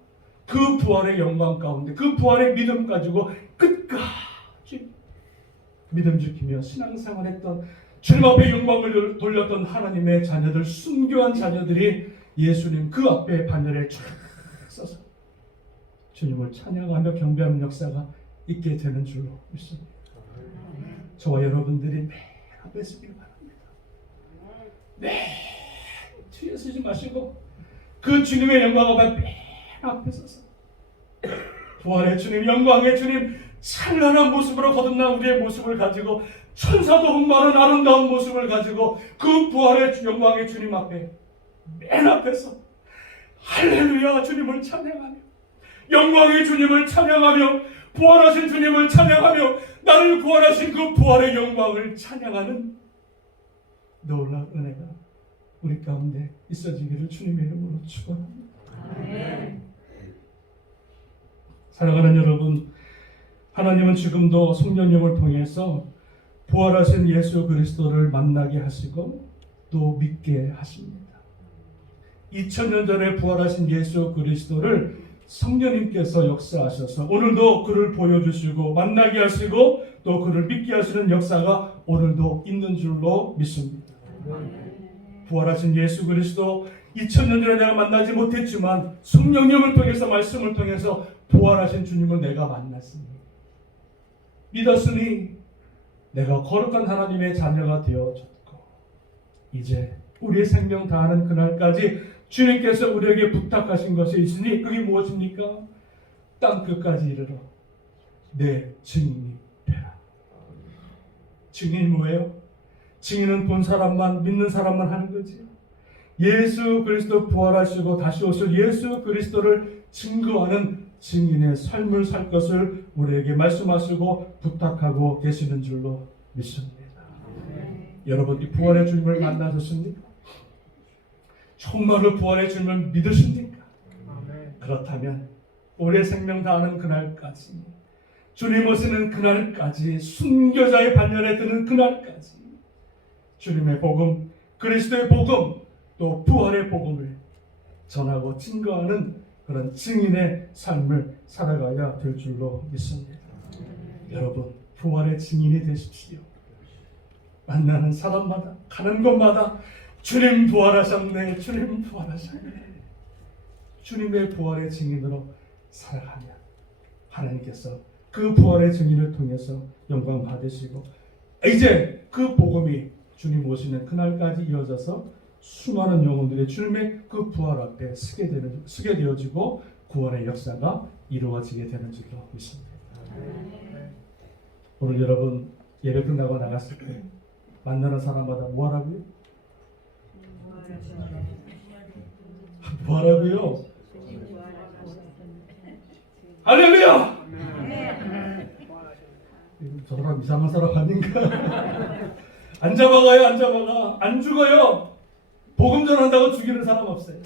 그 부활의 영광 가운데 그 부활의 믿음 가지고 끝까지 믿음 지키며 신앙생활했던 주님 앞에 영광을 돌렸던 하나님의 자녀들, 순교한 자녀들이 예수님 그 앞에 반열에 쫙 서서 주님을 찬양하며 경배하는 역사가 있게 되는 줄로 믿습니다. 저와 여러분들이 맨 앞에 서길 바랍니다. 맨 뒤에 서지 마시고 그 주님의 영광 앞에 맨 앞에 서서 부활의 주님, 영광의 주님, 찬란한 모습으로 거듭난 우리의 모습을 가지고 천사도 흠마른 아름다운 모습을 가지고 그 부활의 영광의 주님 앞에 맨 앞에서 할렐루야 주님을 찬양하며 영광의 주님을 찬양하며 부활하신 주님을 찬양하며 나를 구원하신 그 부활의 영광을 찬양하는 놀라운 은혜가 우리 가운데 있어지기를 주님의 이름으로 축원합니다. 사랑하는 여러분, 하나님은 지금도 성령님을 통해서 부활하신 예수 그리스도를 만나게 하시고 또 믿게 하십니다. 2000년 전에 부활하신 예수 그리스도를 성령님께서 역사하셔서 오늘도 그를 보여주시고 만나게 하시고 또 그를 믿게 하시는 역사가 오늘도 있는 줄로 믿습니다. 부활하신 예수 그리스도 2000년 전에 내가 만나지 못했지만 성령님을 통해서 말씀을 통해서 부활하신 주님을 내가 만났으니 믿었으니 내가 거룩한 하나님의 자녀가 되어졌고 이제 우리의 생명 다하는 그날까지 주님께서 우리에게 부탁하신 것이 있으니 그게 무엇입니까? 땅끝까지 이르러 내 증인이 되라. 증인이 뭐예요? 증인은 본 사람만 믿는 사람만 하는 거지. 예수 그리스도 부활하시고 다시 오실 예수 그리스도를 증거하는 증인의 삶을 살 것을 우리에게 말씀하시고 부탁하고 계시는 줄로 믿습니다. 여러분, 이 부활의 주님을 만나셨습니까? 정말로 부활의 주님을 믿으십니까? 그렇다면 우리의 생명 다하는 그날까지, 주님 오시는 그날까지, 순교자의 반열에 드는 그날까지 주님의 복음, 그리스도의 복음, 또 부활의 복음을 전하고 증거하는 그런 증인의 삶을 살아가야 될 줄로 믿습니다. 여러분, 부활의 증인이 되십시오. 만나는 사람마다, 가는 곳마다 주님 부활하셨네, 주님 부활하셨네. 주님의 부활의 증인으로 살아가면 하나님께서 그 부활의 증인을 통해서 영광 받으시고 이제 그 복음이 주님 오시는 그날까지 이어져서 수많은 영혼들이 주님의 그 부활 앞에 서게 되어지고 구원의 역사가 이루어지게 되는 줄로 믿습니다. 오늘 여러분 예배 끝나고 나갔을 때 만나는 사람마다 뭐 하라고요? 뭐 하라고요? 할렐루야! 저 사람 이상한 사람 아닌가? 안 잡아가요, 안 잡아가. 안 죽어요. 복음 전한다고 죽이는 사람 없어요.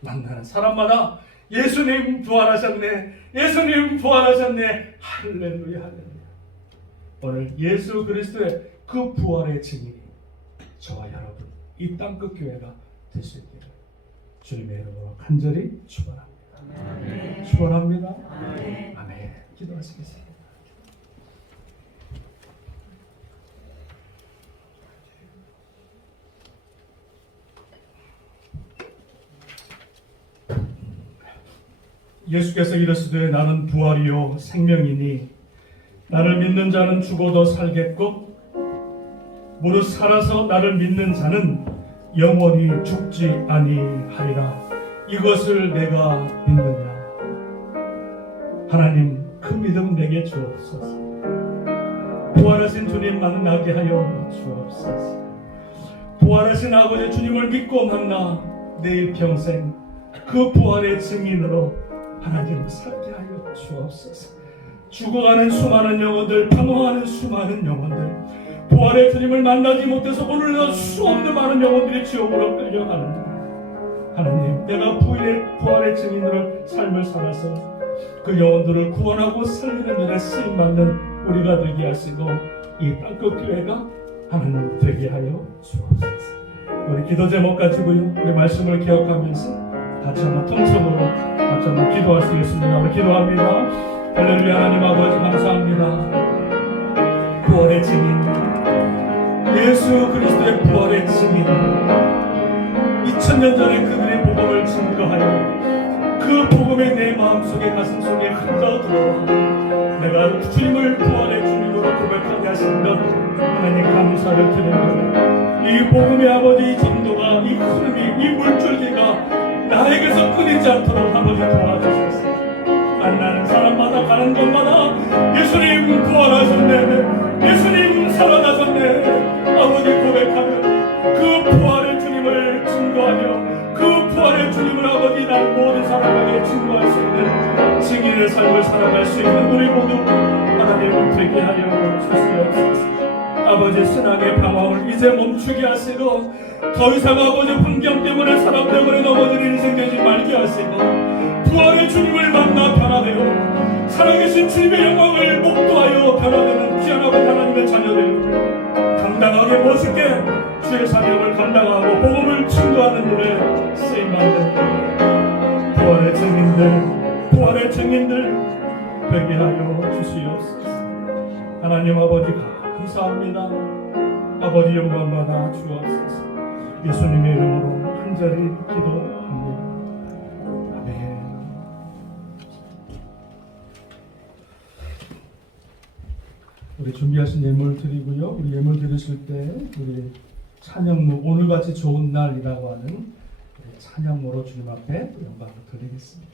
만나는 사람마다 예수님 부활하셨네, 예수님 부활하셨네, 할렐루야, 할렐루야. 오늘 예수 그리스도의 그 부활의 증인이 저와 여러분 이 땅끝 교회가 될 수 있기를 주님의 이름으로 간절히 축원합니다. 축원합니다. 아멘. 기도하시겠습니다. 예수께서 이르시되 나는 부활이요 생명이니 나를 믿는 자는 죽어도 살겠고 무릇 살아서 나를 믿는 자는 영원히 죽지 아니하리라. 이것을 내가 믿느냐? 하나님 그 믿음 내게 주옵소서. 부활하신 주님 만나게 하여 주옵소서. 부활하신 아버지 주님을 믿고 만나 내일 평생 그 부활의 증인으로 하나님 살게 하여 주옵소서. 죽어가는 수많은 영혼들, 방황하는 수많은 영혼들, 부활의 주님을 만나지 못해서 오늘날 수없는 많은 영혼들이 지옥으로 끌려가는데 하나님, 내가 부활의 증인으로 삶을 살아서 그 영혼들을 구원하고 살리는 일에 쓰임받는 우리가 되게 하시고 이 땅끝 교회가 하나님 되게 하여 주옵소서. 우리 기도 제목 가지고요, 우리 말씀을 기억하면서 같이 한번 통성으로 같이 한번 기도할 수 있습니다. 우리 기도합니다. 할렐루야. 하나님 아버지 감사합니다. 부활의 증인 예수 그리스도의 부활의 증인 2000년 전에 그들의 복음을 증거하여 그 복음이 내 마음속에 가슴속에 흘러 들어와 내가 주님을 부활의 주님으로 고백하게 하신 것 하나님 감사를 드립니다. 이 복음의 아버지 이 전도가 이 흐름이 이 물줄기가 나에게서 끊이지 않도록 아버지 도와주소서. 만나는 사람마다 가는 곳마다 예수님 부활하셨네, 예수님 살아나셨네 아버지 고백하며 그 부활의 주님을 증거하며 그 부활의 주님을 아버지 난 모든 사람에게 증거할 수 있는 증인의 삶을 살아갈 수 있는 우리 모두 하나님을 되게 하여 주시옵소서. 아버지 신앙의 방황을 이제 멈추게 하시고 더 이상 아버지 환경 때문에 사람 때문에 넘어지는 인생 되지 말게 하시고 부활의 주님을 만나 변화되어 살아계신 주님의 영광을 목도하여 변화되는 귀한 아버지 하나님의 자녀들 당당하게 멋있게 주의 사명을 감당하고 복음을 증거하는 일에 쓰임받는 부활의 증인들 되게 하여 주시옵소서. 하나님 아버지 감사합니다. 아버지 영광 받아 주옵소서. 예수님의 이름으로 간절히 기도합니다. 아멘. 우리 준비하신 예물 드리고요. 우리 예물 드리실 때 우리 찬양무 오늘같이 좋은 날이라고 하는 우리 찬양무로 주님 앞에 영광을 드리겠습니다.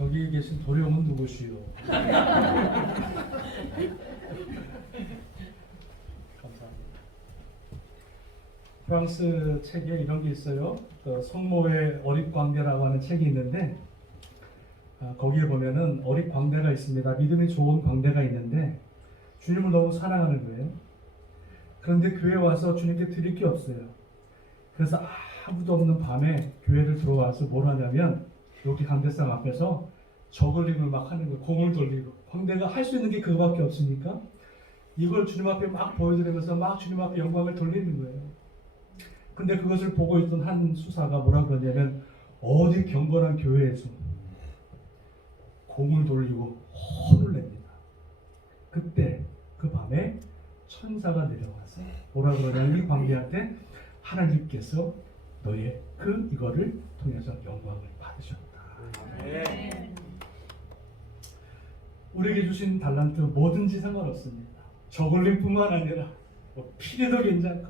저기 계신 도령은 누구시오? 감사합니다. 프랑스 책에 이런 게 있어요. 그 성모의 어릿광대라고 하는 책이 있는데 거기에 보면은 어릿광대가 있습니다. 믿음이 좋은 광대가 있는데 주님을 너무 사랑하는 거예요. 그런데 교회 와서 주님께 드릴 게 없어요. 그래서 아무도 없는 밤에 교회를 들어와서 뭘 하냐면 여기 강대상 앞에서 저글링을 막 하는 거예요. 공을 돌리고. 광대가 할 수 있는 게 그거밖에 없으니까 이걸 주님 앞에 막 보여드리면서 막 주님 앞에 영광을 돌리는 거예요. 근데 그것을 보고 있던 한 수사가 뭐라 그러냐면 어디 경건한 교회에서 공을 돌리고 혼을 냅니다. 그때 그 밤에 천사가 내려와서 뭐라 그러냐면 이 광대한테 하나님께서 너의 이거를 통해서 영광을 받으셨다. 우리에게 주신 달란트 뭐든지 상관없습니다. 저글링뿐만 아니라 피리도 괜찮고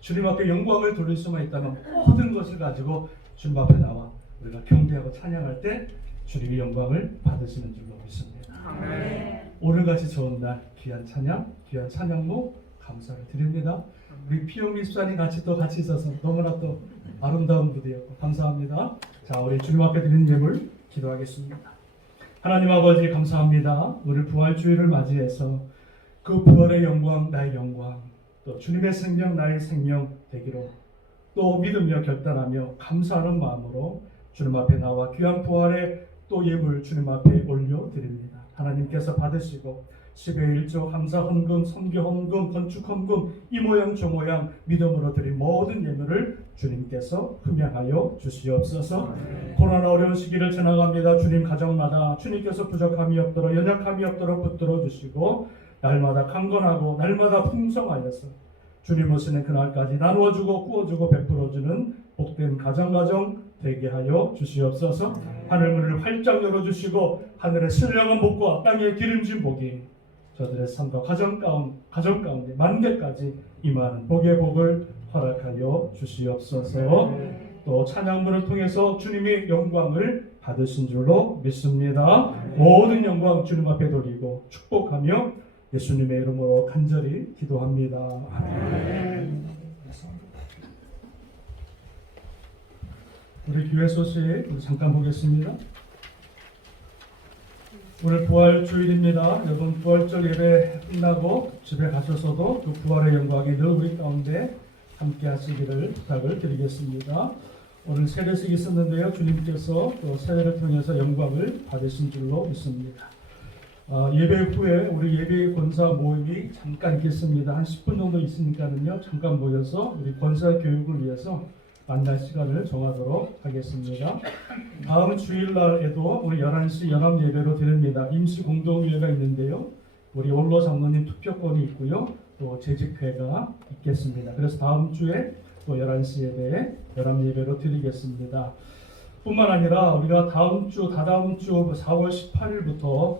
주님 앞에 영광을 돌릴 수만 있다면 모든 것을 가지고 주님 앞에 나와 우리가 경배하고 찬양할 때 주님이 영광을 받으시는 줄로 믿습니다. 오늘같이 좋은 날 귀한 찬양, 귀한 찬양목 감사를 드립니다. 우리 피영미 수사님 같이 있어서 너무나 또 아름다운 무대였고 감사합니다. 자, 우리 주님 앞에 드리는 예물 기도하겠습니다. 하나님 아버지 감사합니다. 우리 부활주일을 맞이해서 그 부활의 영광, 나의 영광, 또 주님의 생명, 나의 생명 되기로 또 믿으며 결단하며 감사하는 마음으로 주님 앞에 나와 귀한 부활의 또 예물 주님 앞에 올려드립니다. 하나님께서 받으시고 10의 1조 감사 헌금, 선교 헌금, 건축 헌금, 이 모양 저 모양 믿음으로 드린 모든 예물을 주님께서 흠양하여 주시옵소서. 코로나 어려운 시기를 지나갑니다. 주님 가정마다 주님께서 부족함이 없도록 연약함이 없도록 붙들어 주시고 날마다 강건하고 날마다 풍성하여서 주님 오시는 그날까지 나누어주고 구워주고 베풀어주는 복된 가정 되게 하여 주시옵소서. 하늘문을 활짝 열어주시고 하늘의 신령한 복과 땅의 기름진 복이 저들의 삶과 가정 가운데 만대까지 임하는 복의 복을 허락하여 주시옵소서. 또 찬양문을 통해서 주님의 영광을 받으신 줄로 믿습니다. 모든 영광 주님 앞에 돌리고 축복하며 예수님의 이름으로 간절히 기도합니다. 아멘. 우리 교회 소식 우리 잠깐 보겠습니다. 오늘 부활주일입니다. 여러분 부활절 예배 끝나고 집에 가셔서도 그 부활의 영광이 늘 우리 가운데 함께 하시기를 부탁을 드리겠습니다. 오늘 세례식이 있었는데요. 주님께서 또 세례를 통해서 영광을 받으신 줄로 믿습니다. 예배 후에 우리 예배 권사 모임이 잠깐 있겠습니다. 한 10분 정도 있으니까는요. 잠깐 모여서 우리 권사 교육을 위해서 만날 시간을 정하도록 하겠습니다. 다음 주일날에도 우리 11시 연합 예배로 드립니다. 임시 공동회가 있는데요. 우리 원로 장로님 투표권이 있고요. 또 재직회가 있겠습니다. 그래서 다음 주에 또 11시 예배에 연합 예배로 드리겠습니다. 뿐만 아니라 우리가 다다음 주 4월 18일부터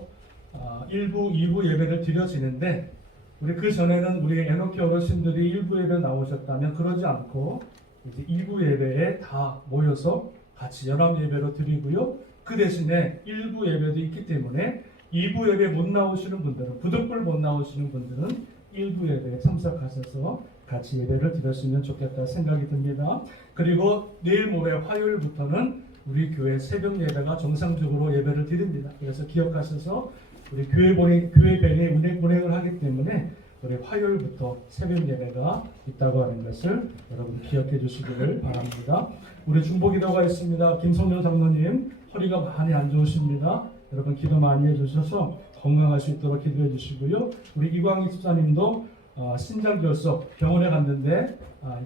1부, 2부 예배를 드려지는데 우리 그 전에는 우리 에노키 어르신들이 1부 예배 나오셨다면 그러지 않고 이제 2부 예배에 다 모여서 같이 연합 예배로 드리고요. 그 대신에 1부 예배도 있기 때문에 2부 예배 못 나오시는 분들은 부득불 못 나오시는 분들은 1부 예배에 참석하셔서 같이 예배를 드렸으면 좋겠다 생각이 듭니다. 그리고 내일 모레 화요일부터는 우리 교회 새벽 예배가 정상적으로 예배를 드립니다. 그래서 기억하셔서 우리 교회변이 운행을 하기 때문에 우리 화요일부터 새벽 예배가 있다고 하는 것을 여러분 기억해 주시기를 바랍니다. 우리 중보기도가 있습니다. 김성렬 장로님 허리가 많이 안 좋으십니다. 여러분 기도 많이 해주셔서 건강할 수 있도록 기도해 주시고요. 우리 이광희 집사님도 신장결석 병원에 갔는데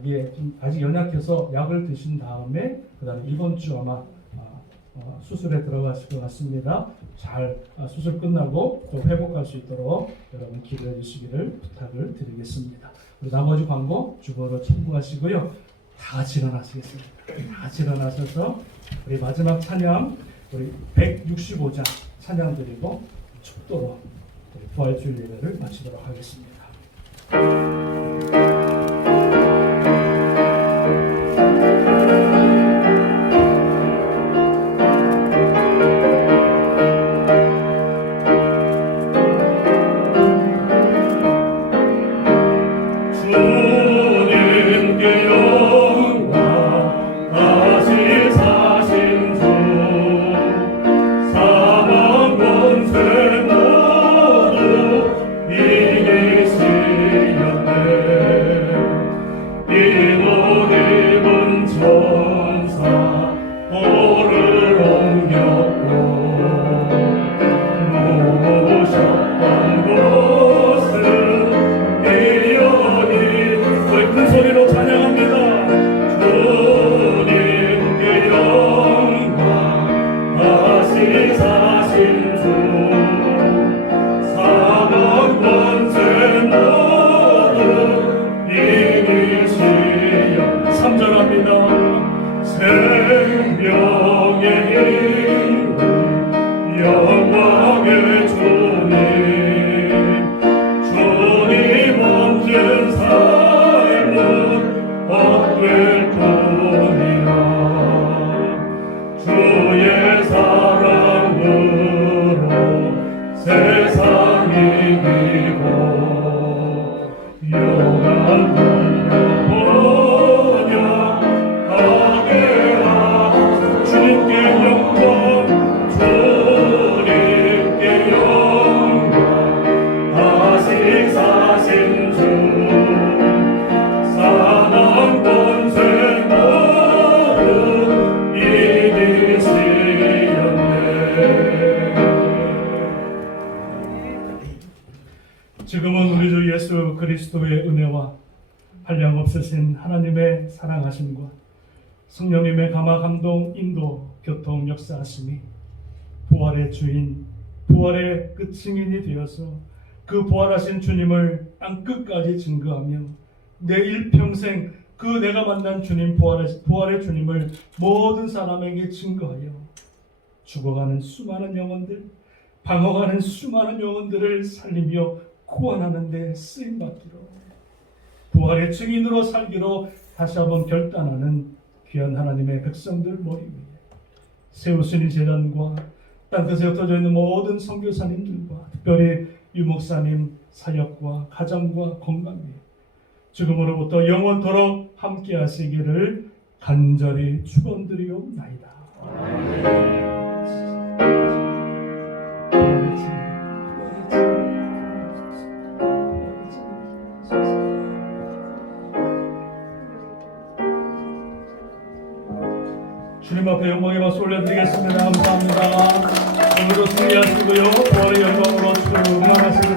이게 좀 아직 연약해서 약을 드신 다음에 그다음에 이번 주 아마 수술에 들어가실 것 같습니다. 잘 수술 끝나고 또 회복할 수 있도록 여러분 기도해 주시기를 부탁을 드리겠습니다. 우리 나머지 광고 주보로 참고하시고요. 다 같이 일어나시겠습니다. 다 같이 일어나셔서 우리 마지막 찬양 우리 165장 찬양 드리고 축도로 부활주일 예배를 마치도록 하겠습니다. 간절합니다. 생명의 이름 영광의 주님 주님 없는 삶은 헛될 뿐이라 주의 사랑으로 세상이 이기고 영광 번영하게 하소서. 주님께 영광 주님께 영광 다시 사신 주 사망 권세 모두 이기시렸네. 지금은 우리 주 예수 그리스도의 은혜와 한량없으신 하나님의 사랑하심과 성령님의 감화 감동 인도 교통 역사하심이 부활의 주인 부활의 그 증인이 되어서 그 부활하신 주님을 땅끝까지 증거하며 내 일평생 그 내가 만난 주님 부활의 주님을 모든 사람에게 증거하여 죽어가는 수많은 영혼들 방어가는 수많은 영혼들을 살리며 구원하는 데 쓰임받기로 부활의 증인으로 살기로 다시 한번 결단하는 귀한 하나님의 백성들 머리 위에 세우신 이 재단과 땅끝에 흩어져 있는 모든 선교사님들과 특별히 유목사님 사역과 가정과 건강 위에 지금으로부터 영원토록 함께 하시기를 간절히 축원드리옵나이다. 주님 앞에 영광의 박수 올려드리겠습니다. 감사합니다. 오늘도 승리하시고요. 부활의 영광으로 충만하시길